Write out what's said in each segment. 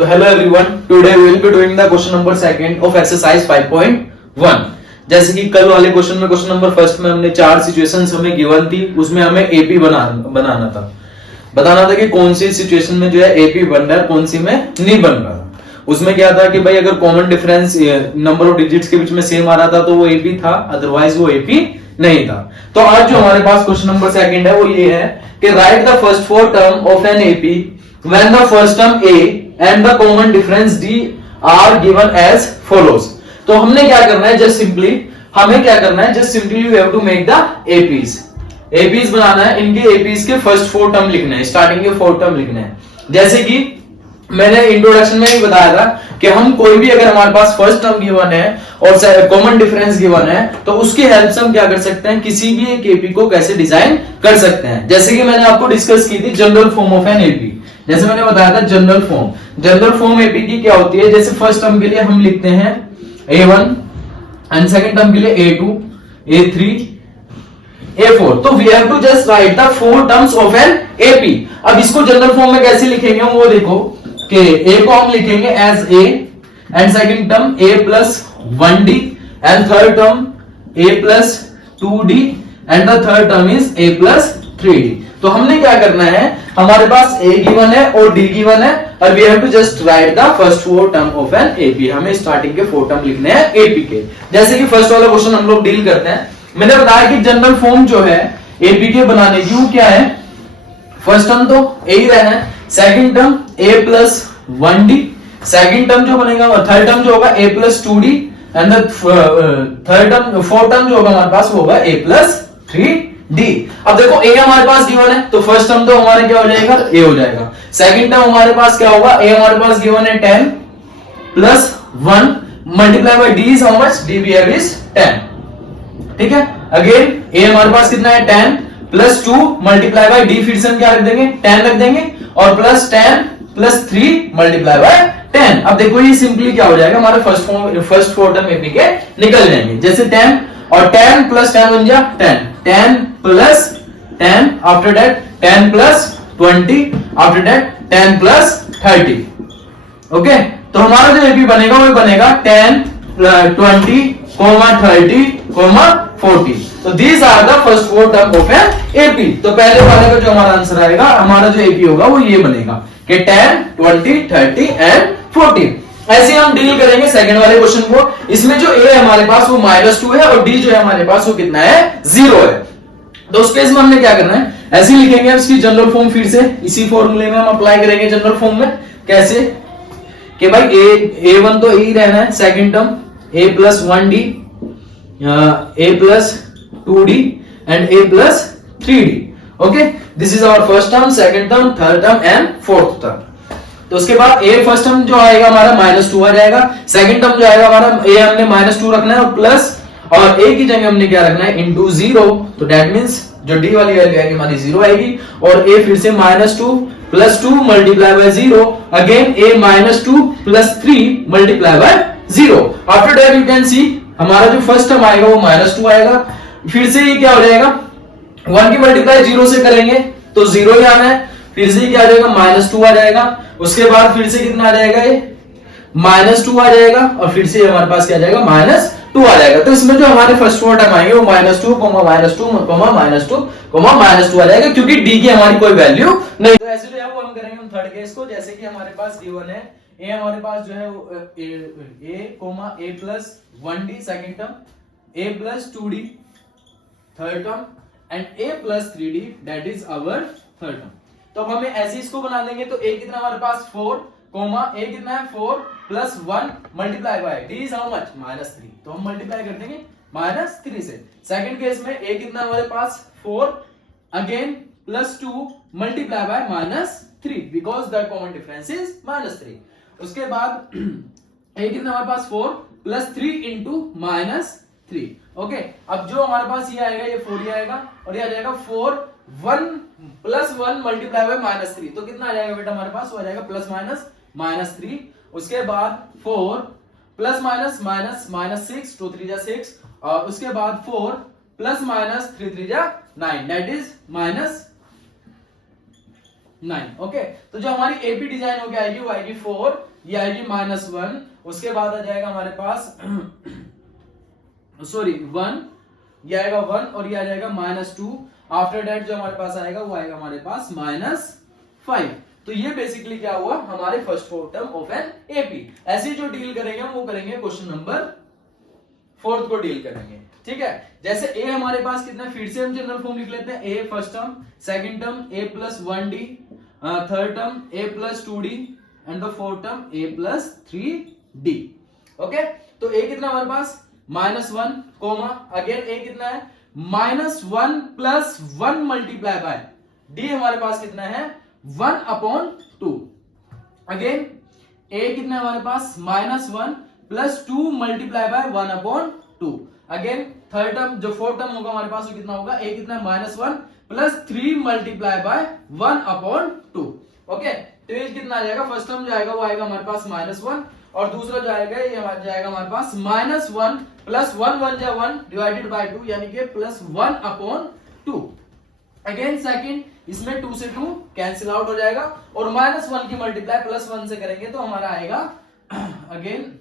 तो hello everyone, today we will be doing the question number second of exercise 5.1। जैसे कि कल वाले क्वेश्चन में क्वेश्चन नंबर फर्स्ट में हमने चार सिचुएशंस हमें गिवन थी, उसमें हमें एपी बनाना था, बताना था कि कौन सी सिचुएशन में जो है एपी बन रहा है, कौन सी में नहीं बन रहा। उसमें क्या था कि भाई अगर common difference number of digits के बीच में सेम आ रहा था तो वो एपी था, अदरवाइज वो एपी नहीं था। तो आज जो हमारे पास क्वेश्चन नंबर सेकंड है वो ये है कि write the first four term of an AP when the first term A and the common difference D are given as follows. तो हमने क्या करना है, just simply we have to make the APs बनाना है। इनके एपीज के first four term लिखने हैं, स्टार्टिंग के फोर टर्म लिखने हैं। जैसे कि मैंने इंट्रोडक्शन में ही बताया था कि हम कोई भी अगर हमारे पास फर्स्ट टर्म गिवन है और कॉमन डिफरेंस गिवन है तो उसकी हेल्प से हम क्या कर सकते हैं, किसी भी एक एपी को कैसे डिजाइन कर सकते हैं। जैसे कि मैंने आपको डिस्कस की थी general form of an AP. जैसे मैंने बताया था जनरल फॉर्म एपी की क्या होती है। जैसे फर्स्ट टर्म के लिए हम लिखते हैं A1 एंड सेकंड टर्म के लिए A2, A3, A4। तो we have to just write the four terms of an AP. अब इसको जनरल फॉर्म में कैसे लिखेंगे हम वो देखो कि A को हम लिखेंगे as A and second term A plus 1D and third term A plus 2D and the third term is A plus 3D। तो हमने क्या करना है, हमारे पास A गिवन है और D गिवन है और we have to just write the first four term of an AP. हमें स्टार्टिंग के फोर टर्म लिखने हैं एपी के। जैसे कि फर्स्ट वाला क्वेश्चन हम लोग डील करते हैं। मैंने बताया कि जनरल फॉर्म जो है एपी के बनाने की वो क्या है, फर्स्ट टर्म तो A ही रहना है, second term A plus 1D, second term जो बनेगा थर्ड टर्म जो होगा A plus 2D and third term fourth term जो होगा हमारे पास वो होगा A प्लस 3D। अब देखो A हमारे पास गिवन है तो फर्स्ट टर्म तो हमारे क्या हो जाएगा, A हो जाएगा। सेकंड टर्म हमारे पास क्या होगा, A हमारे पास गिवन है 10 plus 1 multiply bye D is how much, D we have is 10। ठीक है, अगेन A हमारे पास कितना है 10 प्लस 2 मल्टीप्लाई बाय D, फिर से हम क्या रख देंगे 10 रख देंगे और प्लस 10 प्लस 3 मल्टीप्लाई बाय 10। अब देखो ये सिंपली क्या हो जाएगा, हमारे फर्स्ट फोर टर्म एपी के निकल जाएंगे। जैसे 10 और 10 प्लस 10 बन जा 10 plus 10 after that 10 plus 20 after that 10 plus 30। Okay, तो हमारा जो एपी बनेगा वो बनेगा 10 20 30 40। तो these are the first four term of an AP. तो पहले वाले का जो हमारा आंसर आएगा, हमारा जो एपी होगा वो ये बनेगा कि 10 20 30 एंड 40। ऐसे हम डील करेंगे सेकंड वाले क्वेश्चन को। इसमें जो A है हमारे पास वो -2 है और D जो है हमारे पास वो कितना है, 0 है। तो उस केस में हमने क्या करना है, ऐसे ही लिखेंगे इसकी जनरल फॉर्म, फिर से इसी फॉर्मूले में हम अप्लाई करेंगे जनरल फॉर्म में। कैसे कि भाई A1 तो A रहना है, second term A plus 1D, A plus 2D and A plus 3D। Okay, this is our first term, second term, third term and fourth term. तो उसके बाद A फर्स्ट टर्म जो आएगा हमारा -2 आ जाएगा, सेकंड टर्म जो आएगा हमारा A हमने -2 रखना है और प्लस और A की जगह हमने क्या रखना है इनटू 0। तो दैट मींस जो D वाली वैल्यू आएगी हमारी 0 आएगी और A फिर से -2 plus 2 multiply by 0, again A -2 plus 3 multiply by 0। After that you can see हमारा जो फर्स्ट टर्म आएगा वो -2 आएगा, फिर से ये क्या हो जाएगा 1 की मल्टीप्लाई 0 से करेंगे तो 0 ही आना है, फिर से क्या आ जाएगा -2 आ जाएगा, उसके बाद फिर से कितना आ जाएगा ये -2 आ जाएगा और फिर से हमारे पास क्या आ जाएगा -2 आ जाएगा। तो इसमें जो हमारे फर्स्ट फोर टर्म आएंगे वो -2 -2 आ जाएगा क्योंकि D की हमारी कोई वैल्यू नहीं। तो ऐसे जो है वो हम करेंगे हम थर्ड केस को। जैसे कि हमारे पास गिवन है A हमारे पास जो है A plus 1D second term, A plus 2D third term and A plus 3D that is our third term. तो अब हमें ऐसे इसको बना देंगे तो A कितना हमारे पास 4 A कितना है 4 plus 1 multiply bye D is how much -3। तो हम मल्टीप्लाई कर देंगे -3 से। सेकंड केस में A कितना हमारे पास 4 again plus 2 multiply by -3 because the common difference is -3। उसके बाद A कितना हमारे पास 4 प्लस 3 इंटू -3। ओके, अब जो हमारे पास ये आएगा ये 4 ही आएगा और ये आ जाएगा 4 1 प्लस 1 मल्टीप्लाई बाय -3। तो कितना आ जाएगा बेटा हमारे पास, वो आ जाएगा प्लस -3। उसके बाद 4 प्लस -6 2 3 जा 6 और उसके बाद 4 प्लस -3 3 जा 9 दैट इज 9। ओके, तो जो हमारी एपी डिजाइन होगी आएगी वो आएगी 4, ये आएगी -1, उसके बाद आ जाएगा हमारे पास सॉरी 1, ये आएगा 1 और ये आ जाएगा -2। आफ्टर दैट जो हमारे पास आएगा वो आएगा हमारे पास -5। तो ये बेसिकली क्या हुआ, हमारे first 4 term of an AP. ऐसे जो डील करेंगे हम वो करेंगे क्वेश्चन नंबर 4 को डील करेंगे। ठीक है, जैसे ए हमारे पास कितना है, फिर से हम जनरल फॉर्म लिख लेते हैं। A first term, second term a + 1d, third term a + 2d and the fourth term a + 3d। Okay, तो a कितना हमारे पास -1 कोमा, अगेन a कितना है -1 + 1 मल्टीप्लाई बाय d हमारे पास कितना है 1/2। अगेन a कितना है हमारे पास -1 + 2 multiply by 1/2। Again third term जो फोर्थ टर्म होगा हमारे पास वो कितना होगा, a कितना है -1 + 3 मल्टीप्लाई बाय 1/2। ओके, तो ये कितना आ जाएगा, फर्स्ट टर्म जो आएगा वो आएगा हमारे पास -1 और दूसरा जो आएगा ये जाएगा हमारे पास -1 + 1 1 जा 1 डिवाइडेड बाय 2 यानी कि +1/2। अगेन सेकंड, इसमें 2 से 2 कैंसिल आउट हो जाएगा और -1 की मल्टीप्लाई +1 से करेंगे तो हमारा आएगा अगेन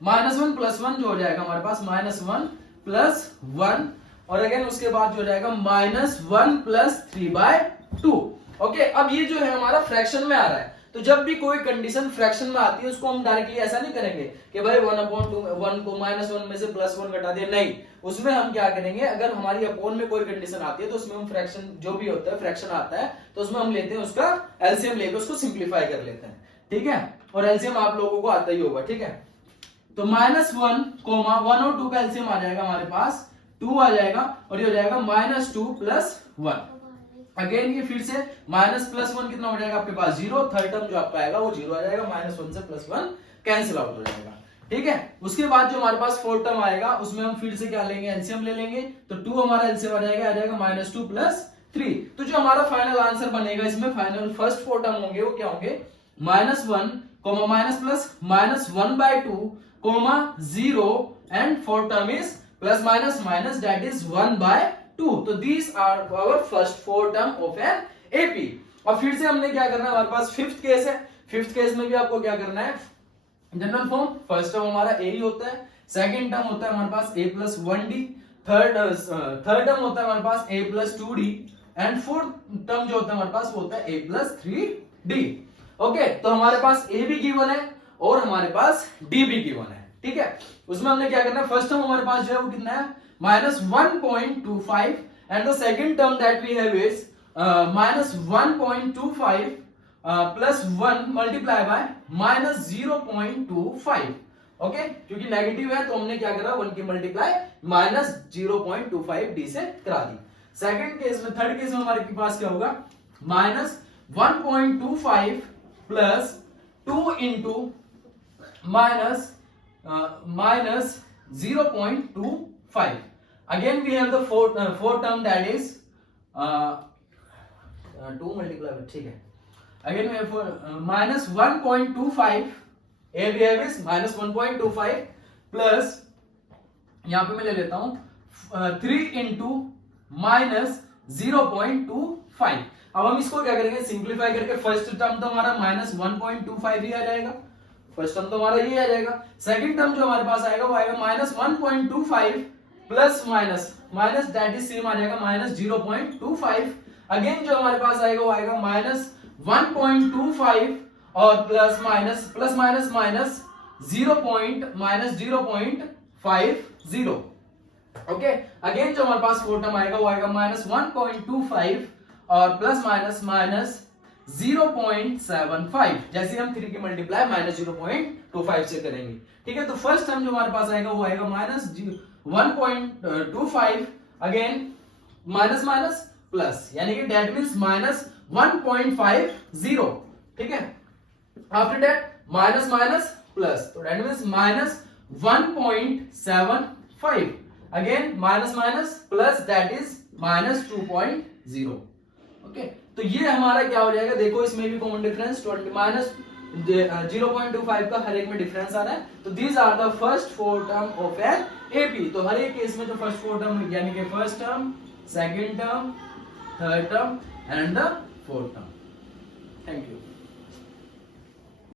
-1 + 1 जो हो जाएगा हमारे पास -1 + 1 और अगेन उसके बाद जो हो जाएगा -1 + 3/2। ओके, अब ये जो है हमारा फ्रैक्शन में आ रहा है, तो जब भी कोई कंडीशन फ्रैक्शन में आती है उसको हम डायरेक्टली ऐसा नहीं करेंगे कि भाई 1/2 1 को -1 में से +1 घटा दिया, नहीं। उसमें हम क्या करेंगे, अगर हमारी अपॉन में कोई कंडीशन आती है तो उसमें हम फ्रैक्शन जो भी होता है फ्रैक्शन आता है तो उसमें हम लेते हैं उसका एलसीएम लेके उसको सिंप्लीफाई कर लेते हैं। ठीक है, और एलसीएम आप लोगों को आता ही होगा। ठीक है, तो -1 कोमा 1 और 2 का एलसीएम आ जाएगा हमारे पास 2 आ जाएगा और ये हो जाएगा -2 + 1। अगेन ये फिर से -+1 कितना हो जाएगा आपके पास 0, थर्ड टर्म जो आपका आएगा वो 0 आ जाएगा, -1 से +1 कैंसिल आउट हो जाएगा। ठीक है, उसके बाद जो हमारे पास फोर्थ टर्म आएगा उसमें हम फिर से क्या लेंगे, एलसीएम ले लेंगे, तो 2 हमारा एलसीएम आ जाएगा -2 + 3। तो जो हमारा फाइनल आंसर बनेगा इसमें फाइनल फर्स्ट 4 टर्म होंगे वो क्या होंगे, -1 -+(-1/2) 0 and fourth term is +-, that is 1/2। तो these are our first 4 term of an AP। और फिर से हमने क्या करना है, हमारे पास फिफ्थ केस है, फिफ्थ केस में भी आपको क्या करना है, जनरल फॉर्म फर्स्ट टर्म हमारा a ही होता है, सेकंड टर्म होता है हमारे पास a + 1d, थर्ड टर्म होता है हमारे पास a + 2d and fourth term जो होता है हमारे पास वो होता है a + 3d। ओके, तो हमारे पास a भी गिवन है और हमारे पास d भी गिवन है। ठीक है, उसमें हमने क्या करना है, फर्स्ट टर्म हमारे पास जो है वो कितना है -1.25 and the second term that we have is -1.25 + 1 multiply by -0.25। Okay, क्योंकि नेगेटिव है तो हमने क्या करा, 1 की मल्टीप्लाई -0.25 d से करा दी। सेकंड केस में, थर्ड केस में हमारे पास क्या होगा, -1.25 + 2 into -0.25। Again we have the fourth term that is 2 multiply with, ठीक है। Again we have -1.25, a we have is -1.25 plus यहाँ पे मैं ले लेता हूं 3 into -0.25। अब हम इसको क्या करेंगे, सिंप्लीफाई करके फर्स्ट टर्म तो हमारा -1.25 ही आ जाएगा, फर्स्ट टर्म तो हमारा ये आ जाएगा। सेकंड टर्म जो हमारे पास आएगा वो आएगा -1.25 plus minus that is same आ जाएगा -0.25। अगेन जो हमारे पास आएगा वो आएगा -1.25 और प्लस माइनस -0.50। ओके, अगेन जो हमारे पास फोर्थ टर्म आएगा वो आएगा -1.25 और प्लस माइनस 0.75। जैसे हम 3 की मल्टीप्लाई -0.25 से करेंगे। ठीक है, तो फर्स्ट टर्म जो हमारे पास आएगा वो आएगा -1.25 अगेन माइनस प्लस, यानी कि दैट मींस -1.50। ठीक है, आफ्टर दैट माइनस प्लस, तो that means -1.75 again minus plus that is -2.0। Okay, तो ये हमारा क्या हो जाएगा, देखो इसमें भी कॉमन डिफरेंस -0.25 का हर एक में डिफरेंस आ रहा है। तो these are the first 4 term of an AP. तो हर एक केस में जो फर्स्ट 4 टर्म यानी कि first term, second term, third term and the fourth term. Thank you.